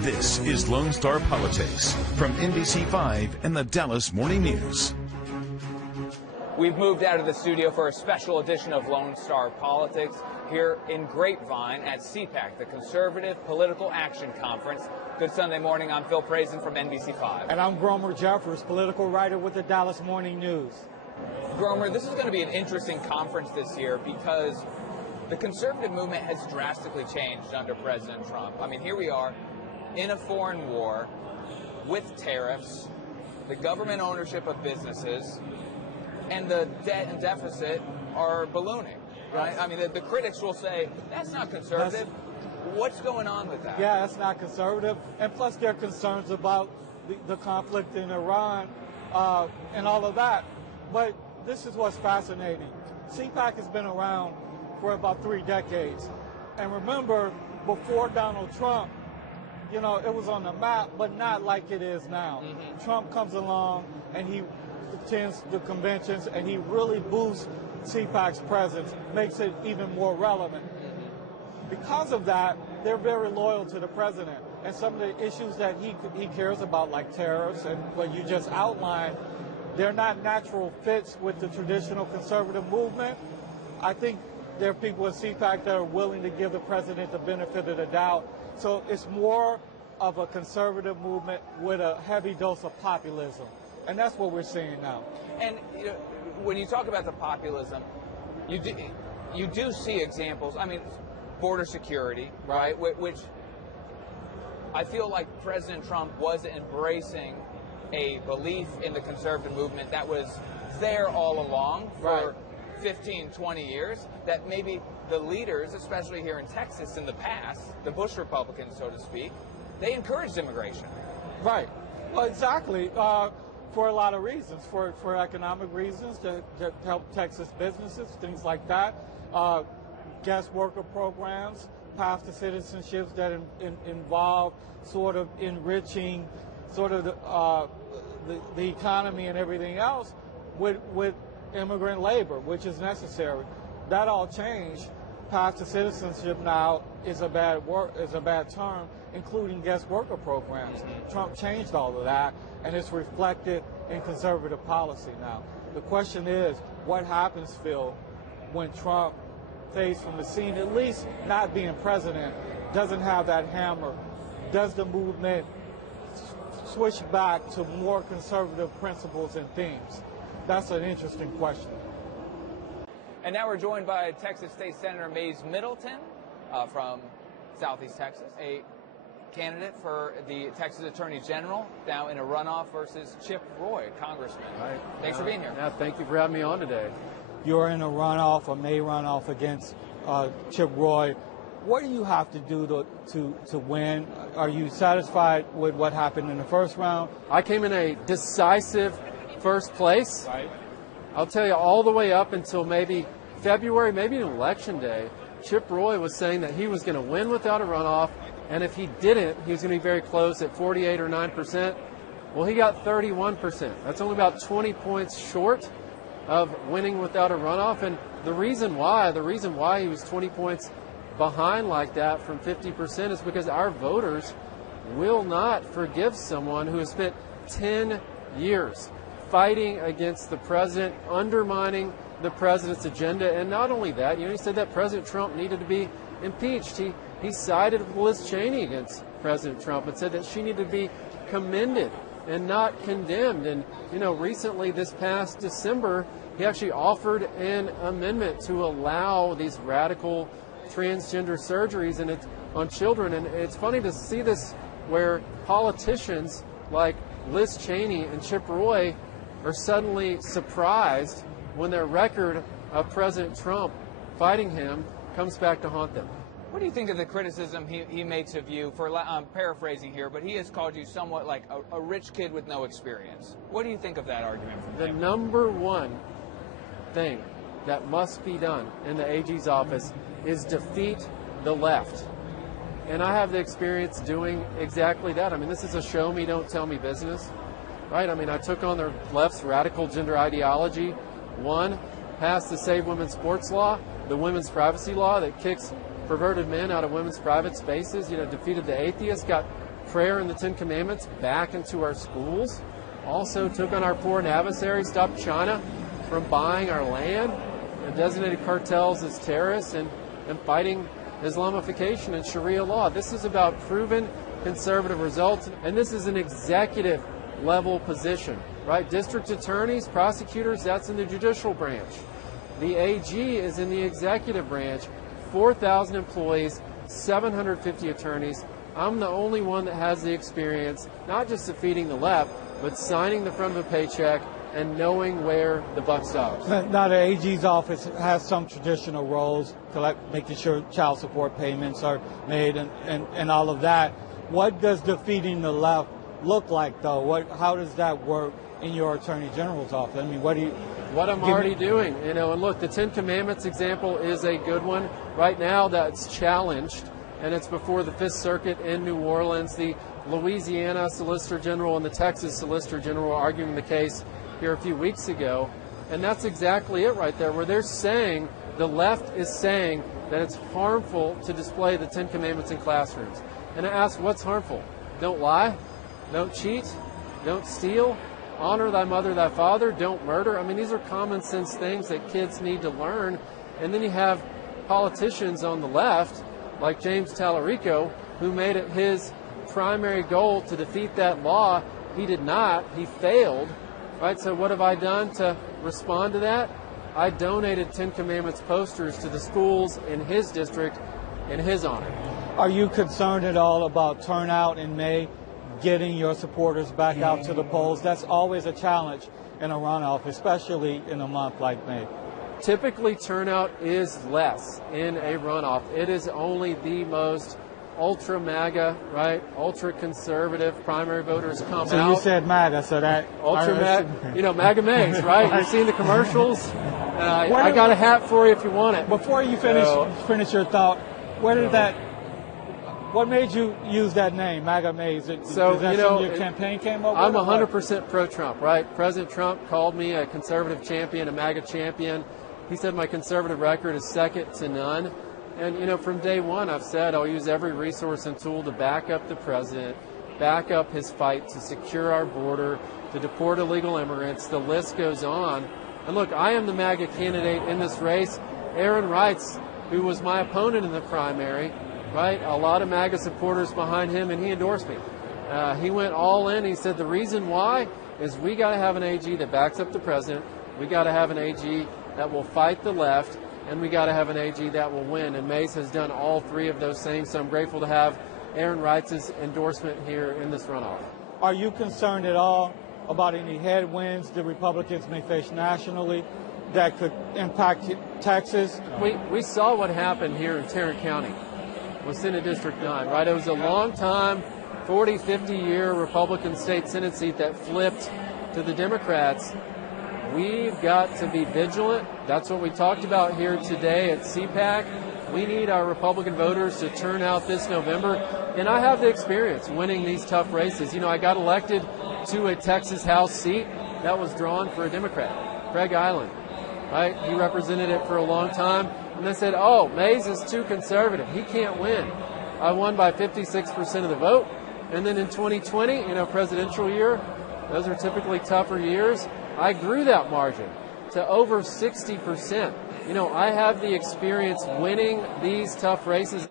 This is Lone Star Politics from NBC5 and the Dallas Morning News. We've moved out of the studio for a special edition of Lone Star Politics here in Grapevine at CPAC, the Conservative Political Action Conference. Good Sunday morning. I'm Phil Prazan from NBC5. And I'm Gromer, political writer with the Dallas Morning News. Gromer, this is going to be an interesting conference this year because the conservative movement has drastically changed under President Trump. I mean, here we are in a foreign war with tariffs, the government ownership of businesses, and the debt and deficit are ballooning, right? I mean, the critics will say, that's not conservative. What's going on with that? Yeah, that's not conservative. And plus, there are concerns about the conflict in Iran and all of that. But this is what's fascinating. CPAC has been around for about 3 decades. And remember, before Donald Trump, you know, it was on the map, but not like it is now. Mm-hmm. Trump comes along and he attends the conventions and he really boosts CPAC's presence, makes it even more relevant. Mm-hmm. Because of that, they're very loyal to the president. And some of the issues that he cares about, like tariffs and what you just outlined, they're not natural fits with the traditional conservative movement. I think there are people in CPAC that are willing to give the president the benefit of the doubt. So it's more of a conservative movement with a heavy dose of populism. And that's what we're seeing now. And you know, when you talk about the populism, you do see examples. I mean, border security, right? Which I feel like President Trump was embracing a belief in the conservative movement that was there all along for 15, 20 years, that maybe the leaders, especially here in Texas in the past, the Bush Republicans, so to speak, they encouraged immigration. Right. Well, exactly. For a lot of reasons, for economic reasons, to help Texas businesses, things like that. Guest worker programs, path to citizenships that involve sort of enriching sort of the economy and everything else with immigrant labor, which is necessary. That all changed. Path to citizenship now is a bad term, including guest worker programs. Trump changed all of that, and it's reflected in conservative policy now. The question is, what happens, Phil, when Trump fades from the scene, at least not being president, doesn't have that hammer? Does the movement switch back to more conservative principles and themes? That's an interesting question. And now we're joined by Texas State Senator Mays Middleton from Southeast Texas, a candidate for the Texas Attorney General, now in a runoff versus Chip Roy, Congressman. Right. Thanks for being here. Yeah, thank you for having me on today. You're in a runoff, or may runoff against Chip Roy. What do you have to do to win? Are you satisfied with what happened in the first round? I came in a decisive first place. Right. I'll tell you, all the way up until maybe February, maybe Election Day, Chip Roy was saying that he was going to win without a runoff, and if he didn't, he was going to be very close at 48 or 9%. Well, he got 31%. That's only about 20 points short of winning without a runoff, and the reason why he was 20 points behind like that from 50% is because our voters will not forgive someone who has spent 10 years fighting against the president, undermining the president's agenda. And not only that, he said that President Trump needed to be impeached. He sided with Liz Cheney against President Trump and said that she needed to be commended and not condemned. And, recently, this past December, he actually offered an amendment to allow these radical transgender surgeries on children. And it's funny to see this where politicians like Liz Cheney and Chip Roy are suddenly surprised when their record of President Trump fighting him comes back to haunt them. What do you think of the criticism he makes of you for, I'm paraphrasing here, but he has called you somewhat like a rich kid with no experience? What do you think of that argument from him? The number one thing that must be done in the AG's office is defeat the left. And I have the experience doing exactly that. I mean, this is a show me, don't tell me business, right? I mean, I took on the left's radical gender ideology, won, passed the Save Women's Sports Law, the women's privacy law that kicks perverted men out of women's private spaces, defeated the atheists, got prayer and the Ten Commandments back into our schools, also took on our foreign adversaries, stopped China from buying our land, and designated cartels as terrorists, and fighting Islamification and Sharia law. This is about proven conservative results, and this is an executive level position, right? District attorneys, prosecutors, that's in the judicial branch. The AG is in the executive branch, 4,000 employees, 750 attorneys. I'm the only one that has the experience, not just defeating the left, but signing the front of a paycheck and knowing where the buck stops. Now, the AG's office has some traditional roles, making sure child support payments are made and all of that. What does defeating the left look like, though? How does that work in your Attorney General's office? I mean, what I'm already doing, and look, the Ten Commandments example is a good one. Right now, that's challenged, and it's before the Fifth Circuit in New Orleans. The Louisiana Solicitor General and the Texas Solicitor General are arguing the case here a few weeks ago, and that's exactly it right there, where they're saying, the left is saying that it's harmful to display the Ten Commandments in classrooms. And I ask, what's harmful? Don't lie, don't cheat, don't steal, honor thy mother, thy father, don't murder. I mean, these are common sense things that kids need to learn. And then you have politicians on the left, like James Tallarico, who made it his primary goal to defeat that law. He did not. He failed. Right? So what have I done to respond to that? I donated Ten Commandments posters to the schools in his district in his honor. Are you concerned at all about turnout in May, getting your supporters back out to the polls? That's always a challenge in a runoff, especially in a month like May. Typically, turnout is less in a runoff. It is only the most ultra MAGA, right? Ultra conservative primary voters come out. So you said MAGA, so that ultra MAGA, MAGA Mays, right? You've seen the commercials. I got a hat for you if you want it. Before you finish your thought, what made you use that name, MAGA Mays? Is that something your campaign came up with? I'm 100% pro-Trump, right? President Trump called me a conservative champion, a MAGA champion. He said my conservative record is second to none. And, from day one, I've said I'll use every resource and tool to back up the president, back up his fight to secure our border, to deport illegal immigrants. The list goes on. And look, I am the MAGA candidate in this race. Aaron Reitz, who was my opponent in the primary, right? A lot of MAGA supporters behind him, and he endorsed me. He went all in. He said the reason why is we got to have an AG that backs up the president. We got to have an AG that will fight the left, and we got to have an AG that will win. And Mays has done all three of those things, so I'm grateful to have Aaron Reitz's endorsement here in this runoff. Are you concerned at all about any headwinds the Republicans may face nationally that could impact Texas? We saw what happened here in Tarrant County with Senate District 9, right? It was a long time, 40, 50-year Republican state Senate seat that flipped to the Democrats. We've got to be vigilant. That's what we talked about here today at CPAC. We need our Republican voters to turn out this November. And I have the experience winning these tough races. I got elected to a Texas House seat that was drawn for a Democrat, Craig Island, right? He represented it for a long time. And they said, oh, Mays is too conservative. He can't win. I won by 56% of the vote. And then in 2020, presidential year, those are typically tougher years. I grew that margin to over 60%. I have the experience winning these tough races.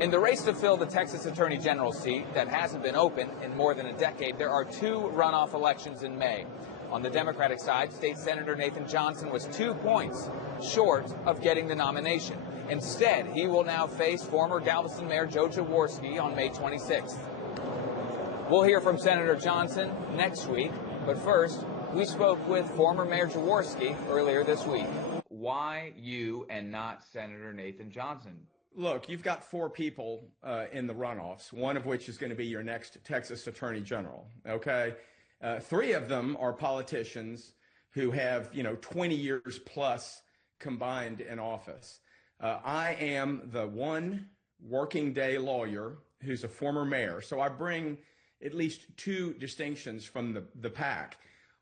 In the race to fill the Texas Attorney General seat that hasn't been open in more than a decade, there are two runoff elections in May. On the Democratic side, State Senator Nathan Johnson was 2 points short of getting the nomination. Instead, he will now face former Galveston Mayor Joe Jaworski on May 26th. We'll hear from Senator Johnson next week, but first, we spoke with former Mayor Jaworski earlier this week. Why you and not Senator Nathan Johnson? Look, you've got four people in the runoffs, one of which is going to be your next Texas Attorney General, okay? Three of them are politicians who have, 20 years plus combined in office. I am the one working day lawyer who's a former mayor, so I bring at least two distinctions from the PAC.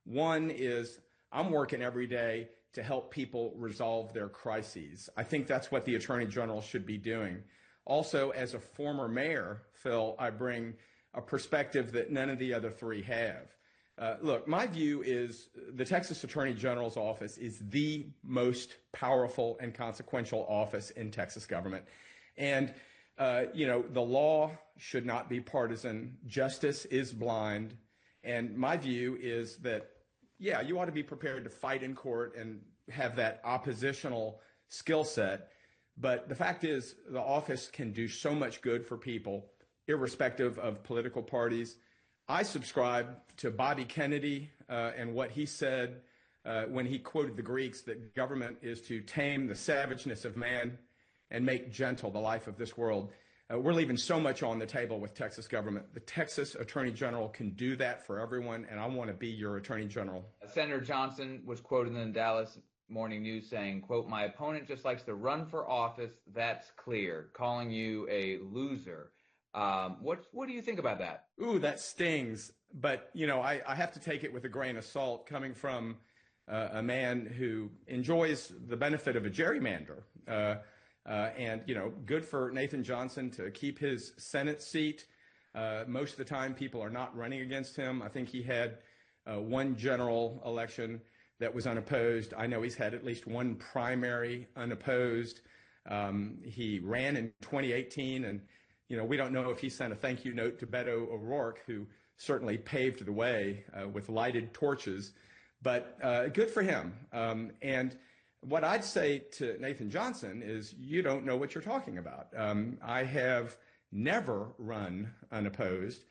One is I'm working every day to help people resolve their crises. I think that's what the Attorney General should be doing. Also, as a former mayor, Phil, I bring a perspective that none of the other three have. Look, my view is the Texas Attorney General's office is the most powerful and consequential office in Texas government. And, the law should not be partisan. Justice is blind. And my view is that, yeah, you ought to be prepared to fight in court and have that oppositional skill set. But the fact is, the office can do so much good for people, irrespective of political parties. I subscribe to Bobby Kennedy and what he said when he quoted the Greeks, that government is to tame the savageness of man and make gentle the life of this world. We're leaving so much on the table with Texas government. The Texas Attorney General can do that for everyone, and I want to be your Attorney General. Senator Johnson was quoted in the Dallas Morning News saying, quote, "My opponent just likes to run for office. That's clear," calling you a loser. What do you think about that? Ooh, that stings. But, I have to take it with a grain of salt coming from a man who enjoys the benefit of a gerrymander. And, good for Nathan Johnson to keep his Senate seat. Most of the time, people are not running against him. I think he had one general election that was unopposed. I know he's had at least one primary unopposed. He ran in 2018, and we don't know if he sent a thank you note to Beto O'Rourke, who certainly paved the way with lighted torches, but good for him. And what I'd say to Nathan Johnson is, you don't know what you're talking about. I have never run unopposed.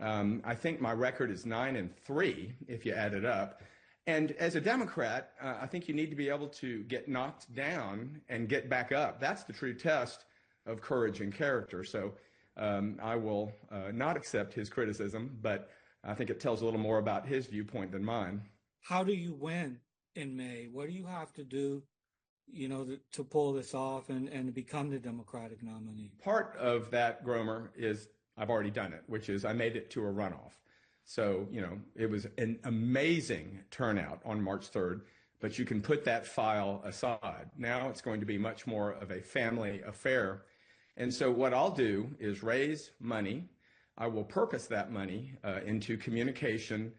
I think my record is 9-3 if you add it up. And as a Democrat, I think you need to be able to get knocked down and get back up. That's the true test of courage and character. So I will not accept his criticism, but I think it tells a little more about his viewpoint than mine. How do you win in May? What do you have to do, to pull this off and become the Democratic nominee? Part of that, Gromer, is I've already done it, which is I made it to a runoff. So, it was an amazing turnout on March 3rd, but you can put that file aside. Now it's going to be much more of a family affair. And so what I'll do is raise money. I will purpose that money into communication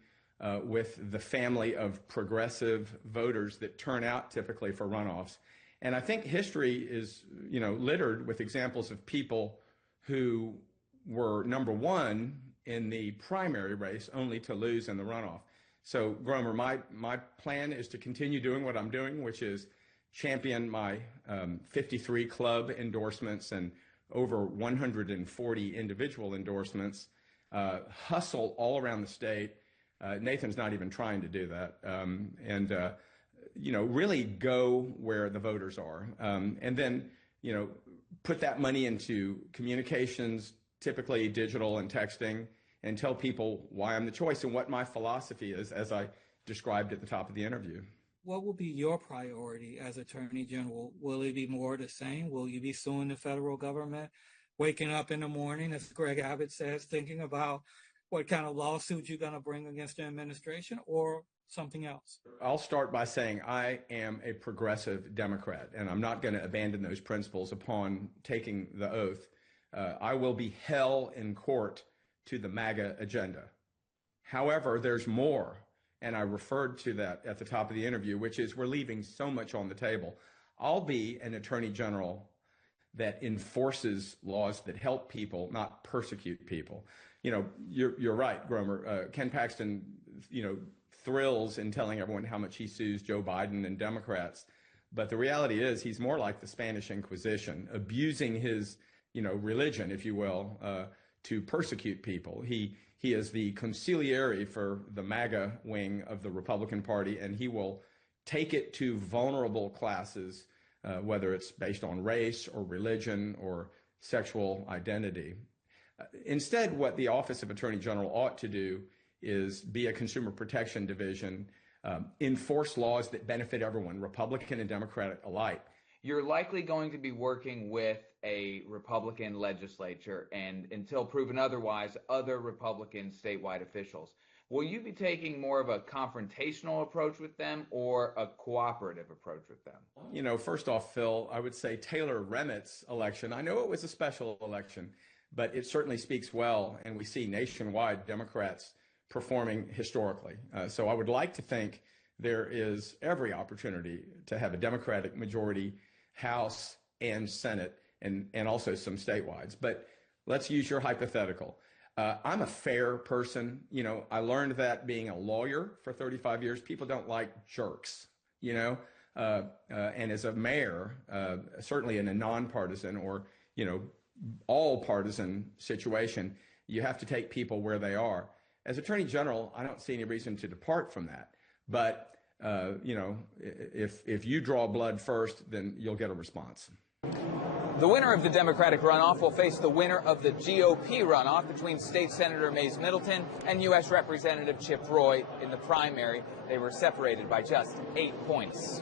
with the family of progressive voters that turn out typically for runoffs. And I think history is, littered with examples of people who were number one in the primary race only to lose in the runoff. So, Gromer, my plan is to continue doing what I'm doing, which is champion my 53 club endorsements and over 140 individual endorsements, hustle all around the state. Nathan's not even trying to do that. Really go where the voters are. And then, put that money into communications, typically digital and texting, and tell people why I'm the choice and what my philosophy is, as I described at the top of the interview. What will be your priority as Attorney General? Will it be more of the same? Will you be suing the federal government, waking up in the morning, as Greg Abbott says, thinking about what kind of lawsuit you're going to bring against the administration, or something else? I'll start by saying I am a progressive Democrat, and I'm not going to abandon those principles upon taking the oath. I will be hell in court to the MAGA agenda. However, there's more, and I referred to that at the top of the interview, which is we're leaving so much on the table. I'll be an Attorney General that enforces laws that help people, not persecute people. You're right, Gromer. Ken Paxton, thrills in telling everyone how much he sues Joe Biden and Democrats. But the reality is he's more like the Spanish Inquisition, abusing his, religion, if you will, to persecute people. He is the consigliere for the MAGA wing of the Republican Party, and he will take it to vulnerable classes, whether it's based on race or religion or sexual identity. Instead, what the Office of Attorney General ought to do is be a consumer protection division, enforce laws that benefit everyone, Republican and Democratic alike. you're likely going to be working with a Republican legislature and, until proven otherwise, other Republican statewide officials. Will you be taking more of a confrontational approach with them or a cooperative approach with them? You know, first off, Phil, I would say Taylor Remit's election, I know it was a special election, but it certainly speaks well, and we see nationwide Democrats performing historically. So I would like to think there is every opportunity to have a Democratic majority House and Senate, and also some statewides. But let's use your hypothetical. I'm a fair person. You know, I learned that being a lawyer for 35 years. People don't like jerks, you know. And as a mayor, certainly in a nonpartisan or, you know, all partisan situation, you have to take people where they are. As Attorney General, I don't see any reason to depart from that. But, you know, if you draw blood first, then you'll get a response. The winner of the Democratic runoff will face the winner of the GOP runoff between State Senator Mays Middleton and U.S. Representative Chip Roy in the primary. They were separated by just 8 points.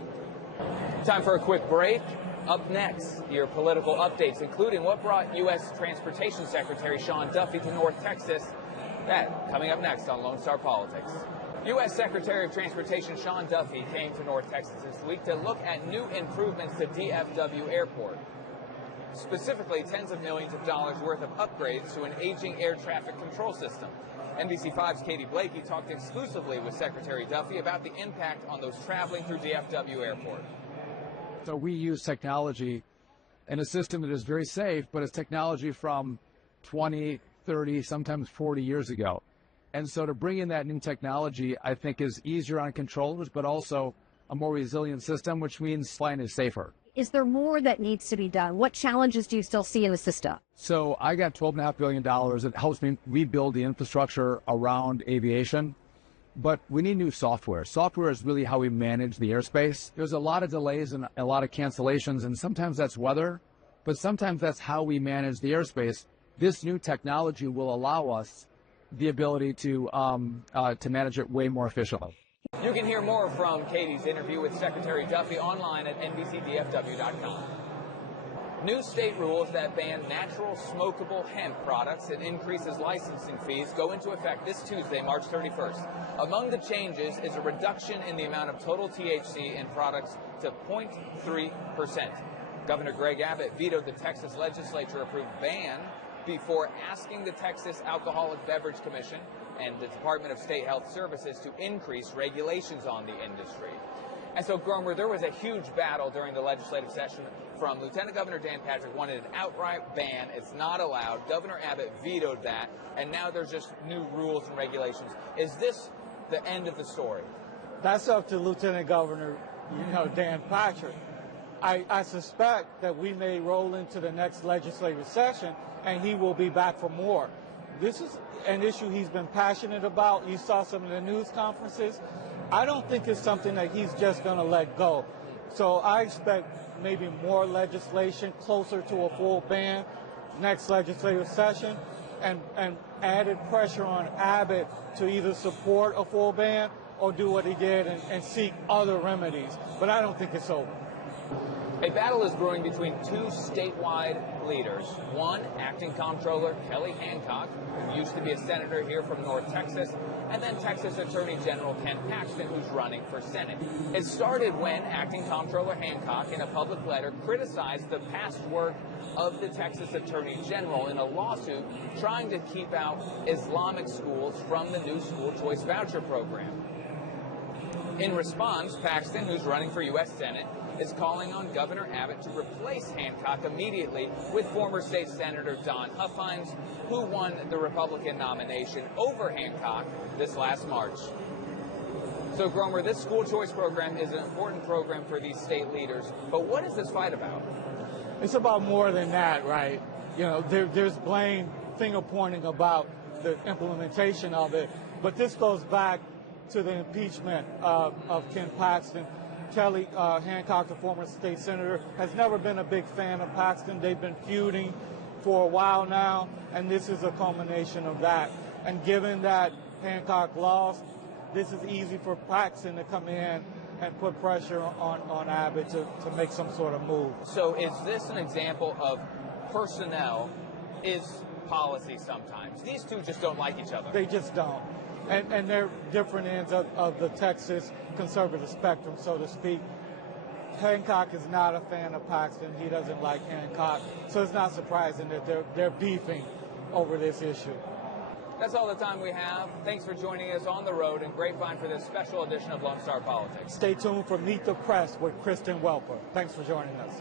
Time for a quick break. Up next, your political updates, including what brought U.S. Transportation Secretary Sean Duffy to North Texas. That coming up next on Lone Star Politics. U.S. Secretary of Transportation Sean Duffy came to North Texas this week to look at new improvements to DFW Airport. Specifically, tens of millions of dollars worth of upgrades to an aging air traffic control system. NBC5's Katie Blakey talked exclusively with Secretary Duffy about the impact on those traveling through DFW Airport. So we use technology in a system that is very safe, but it's technology from 20, 30, sometimes 40 years ago. And so to bring in that new technology, I think is easier on controllers, but also a more resilient system, which means flying is safer. Is there more that needs to be done? What challenges do you still see in the system? So I got $12.5 billion that helps me rebuild the infrastructure around aviation, but we need new software. Software is really how we manage the airspace. There's a lot of delays and a lot of cancellations, and sometimes that's weather, but sometimes that's how we manage the airspace. This new technology will allow us the ability to manage it way more efficiently. You can hear more from Katie's interview with Secretary Duffy online at nbcdfw.com. New state rules that ban natural smokable hemp products and increases licensing fees go into effect this Tuesday, March 31st. Among the changes is a reduction in the amount of total THC in products to 0.3%. Governor Greg Abbott vetoed the Texas legislature-approved ban before asking the Texas Alcoholic Beverage Commission and the Department of State Health Services to increase regulations on the industry. And so, Gromer, there was a huge battle during the legislative session from Lieutenant Governor Dan Patrick wanted an outright ban. It's not allowed. Governor Abbott vetoed that, and now there's just new rules and regulations. Is this the end of the story? That's up to Lieutenant Governor, Dan Patrick. I suspect that we may roll into the next legislative session, and he will be back for more. This is an issue he's been passionate about. You saw some of the news conferences. I don't think it's something that he's just going to let go. So I expect maybe more legislation closer to a full ban next legislative session, and added pressure on Abbott to either support a full ban or do what he did and seek other remedies. But I don't think it's over. A battle is brewing between two statewide leaders. One, Acting Comptroller Kelly Hancock, who used to be a senator here from North Texas, and then Texas Attorney General Ken Paxton, who's running for Senate. It started when Acting Comptroller Hancock, in a public letter, criticized the past work of the Texas Attorney General in a lawsuit trying to keep out Islamic schools from the new school choice voucher program. In response, Paxton, who's running for U.S. Senate, is calling on Governor Abbott to replace Hancock immediately with former state Senator Don Huffines, who won the Republican nomination over Hancock this last March. So, Gromer, this school choice program is an important program for these state leaders, but what is this fight about? It's about more than that, right? There's blame, finger-pointing about the implementation of it, but this goes back to the impeachment of Ken Paxton. Kelly Hancock, the former state senator, has never been a big fan of Paxton. They've been feuding for a while now, and this is a culmination of that. And given that Hancock lost, this is easy for Paxton to come in and put pressure on Abbott to make some sort of move. So is this an example of personnel is policy sometimes? These two just don't like each other. They just don't. And they're different ends of the Texas conservative spectrum, so to speak. Hancock is not a fan of Paxton. He doesn't like Hancock. So it's not surprising that they're beefing over this issue. That's all the time we have. Thanks for joining us on the road in Grapevine for this special edition of Lone Star Politics. Stay tuned for Meet the Press with Kristen Welper. Thanks for joining us.